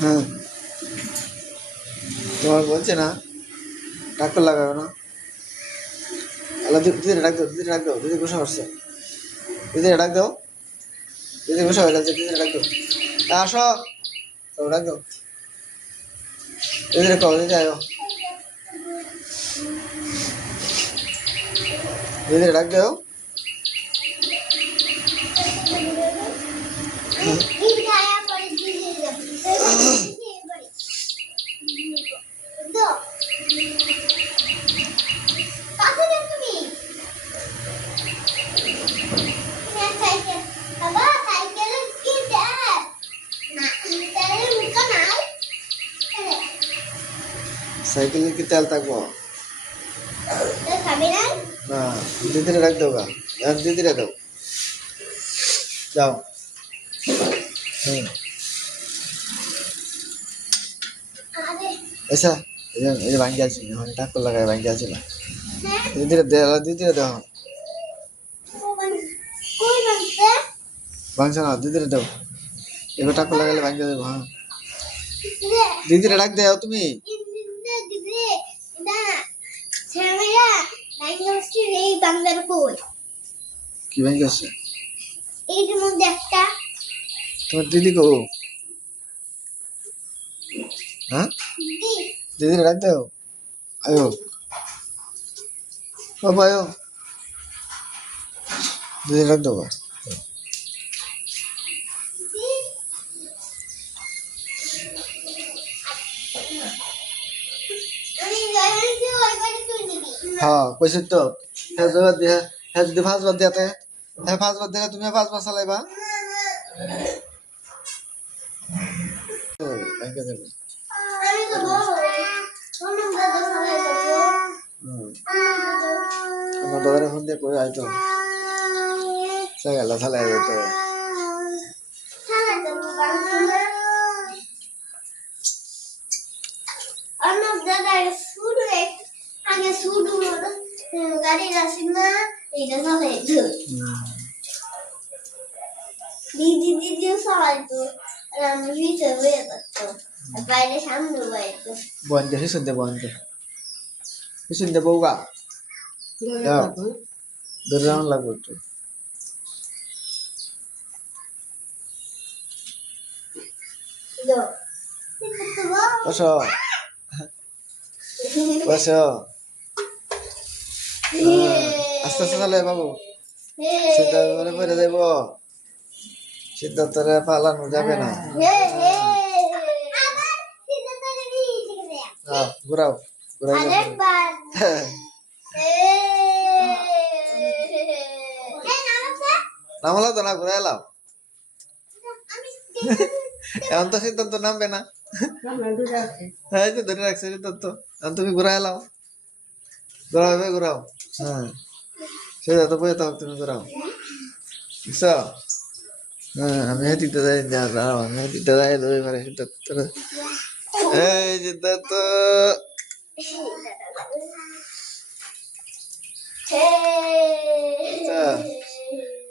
হ্যাঁ তোমার বলছে না ডাক্তার লাগাবে না। আল্লাহ দিদিরে ডাক দাও, দিদিরে ডাক দাও, দিদি গোসা করছে, দিদিরে ডাক দাও, দিদি গোসা হয়ে গেছে, দিদিরে ডাক দাও, আসো ডাক দাও, দিদিরে কও, দিদি আয়ো, দিদিরে ডাক দাও। সাইকেলে কি তেল থাকবো না? দিদিরে ডাক দাও গা, দিদিরে দাও, যাও। ऐसा ये भांग गया चाहिए हम टाक लगा भांग गया चाहिए धीरे धीरे दो कोई बनते भांग से ना धीरे दो ये टाक लगा ले भांग गया हां धीरे डाक दे তুমি দিদি না ছেলেরা ডাইনোসটি এই বাংলার কই কি ভাই গেছে এই মধ্যে একটা তোমার দিদি কো হ্যাঁ দিদি ডাক দাও আয়ো বাবা আয়ো দিদি ডাক দাও हाँ कैसे तो है जगह दिया है जो फास्ट बात दिया है फास्ट बात देगा तुम्हें फास्ट मसाला है बा तो क्या कर हम दोबारा फोन दे कोई आए तो सही गला साला है तो আগে শুরু হলো গাড়ি রাসিনা এটা চালাইতো দিদি চালাইতো আর আমি ভিতরে বয়ে থাকতো বাইরে সামনে বাইতো বন্ধে হিসুন্দে বউগা ধরে রাউন্ড লাগবে তো বসো বসো আস্তে আস্তে চলে বাবু সিদ্ধার্থ পরে যাইব সিদ্ধার্থরে পালানো যাবে না ঘুরাও ঘুরাই নামলা তো না ঘুরাই এলাম এখন তো সিদ্ধান্ত নামবে না হ্যাঁ তো ধরে রাখছে সিদ্ধান্ত এখন তুমি ঘুরাই এলাম ঘুরাও ঘুরাও হ্যাঁ সিদ্ধান্ত বয়ে তো তুমি ঘুরাও বুঝছো হ্যাঁ আমি হেঁটিতে যাই আমি হেঁটিতে যাই ধরে পারে সিদ্ধার্থ এই সিদ্ধার্থ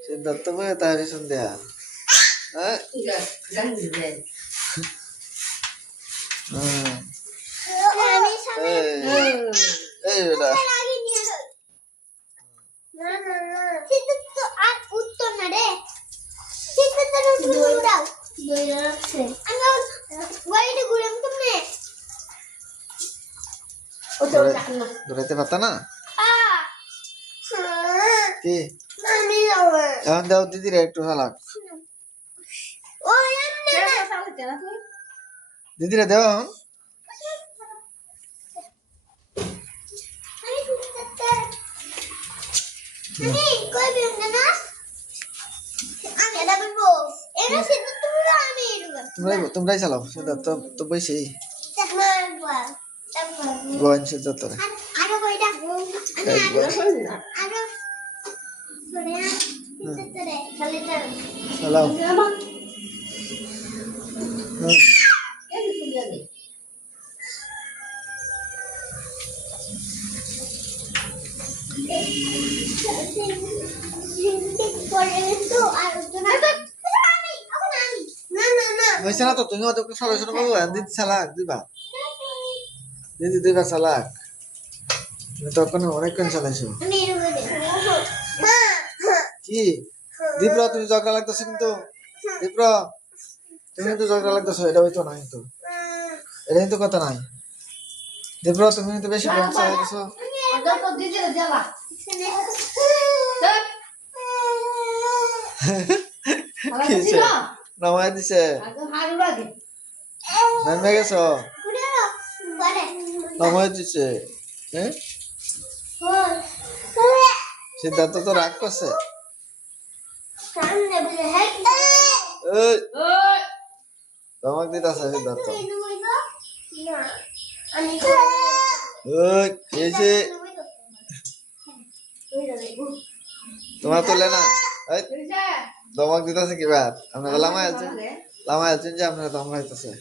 সিদ্ধার্থ বয়ে তাহারি সন্ধ্যা হ্যাঁ এই বেটা উত্তর না রে দৌড়াইতে পারতা না কি এখন দাও দিদিরে একটু হালাক দিদিরে দেও তোমরাই চালাও সিদ্ধার্থ তো বইছি গোয়ান সিদ্ধার্থ চালাও হয়েছে না তো তুমি ওদেরকে সরাসরি বাবু দিদি চালাক দিবা দিদি দিবা চালাক তুমি তখন অনেকক্ষণ চালাইছো আমি এরকম দেবো। মা কি দীপ্র তুমি ঝগড়া লাগতেছো কিন্তু দীপ্র তুমি কিন্তু ঝগড়া লাগতেছো এটা হইতো না কিন্তু এটা কিন্তু কথা নাই দীপ্র তুমি কিন্তু বেশি ফোন চালাইতেছো কি হইছে? নামাই দিছে নামে গেছো নামাই দিছে হ্যাঁ সিদ্ধার্থ তো রাগ করছে এই ধমক দিতেছে সিদ্ধার্থ ওই কি হয়েছে তোমার তোলে না এই ধমক দিতেছে কি বাদ আপনারা লামাই আছেন যে আপনারা ধমক হইতেছে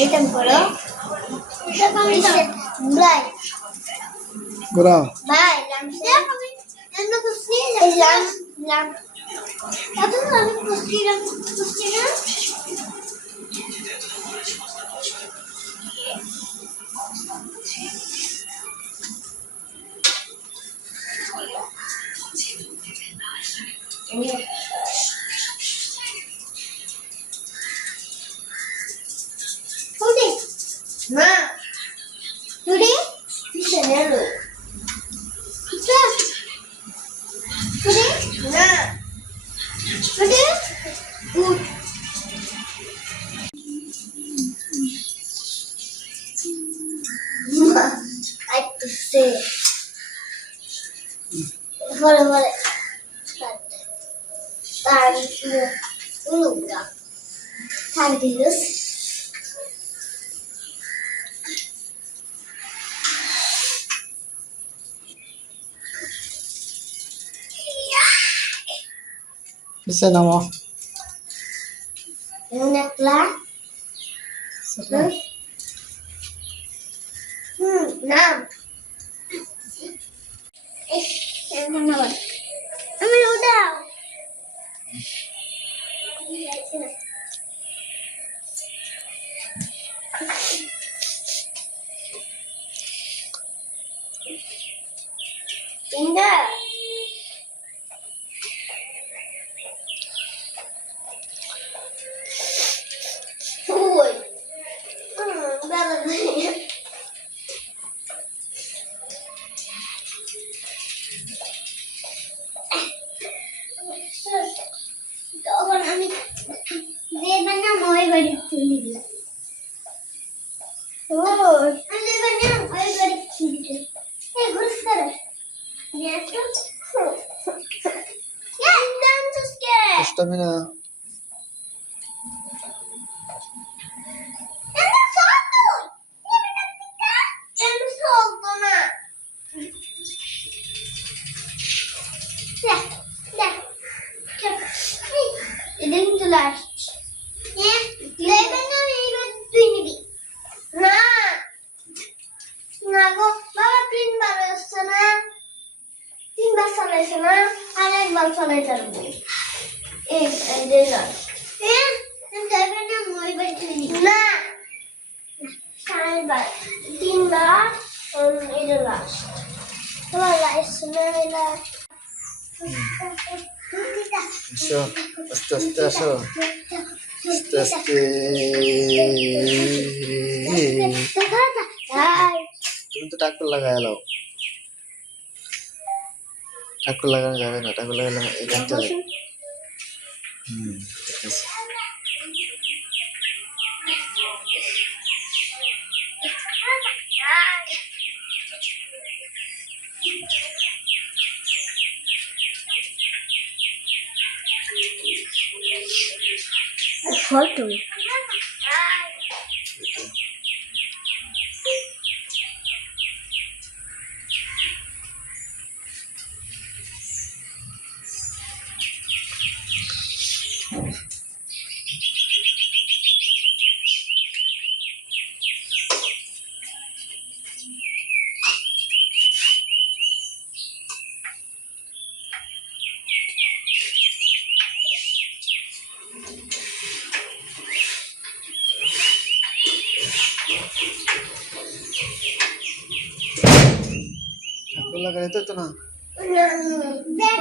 এটা করো বাই ঘুরাও বাই আমি খুশি লাম কত আমি খুশি না Ma, today fish and yellow. Today, na. Today, good. Ma, I have to say. Follow. Thank you. কিসে নামো Una clase. Nam. ধন্যবাদ আমি উঠাও ইন্দা ওই দাদা তখন আমি দেবেন না মই বাড়ি তুলি দিলাম ও আমি দেবেন না মই বাড়ি তুলি দিলাম এই ঘুষ করে অষ্টমী না আসো আস্তে আস্তে আসো আস্তে আস্তে তুমি তো টাকুর লাগাই এলো ঠাকুর লাগানো যাবে না ঠাকুর লাগালে এখান চলে ঠিক আছে Photo. ঠাকুর লাগাই তো না দেখ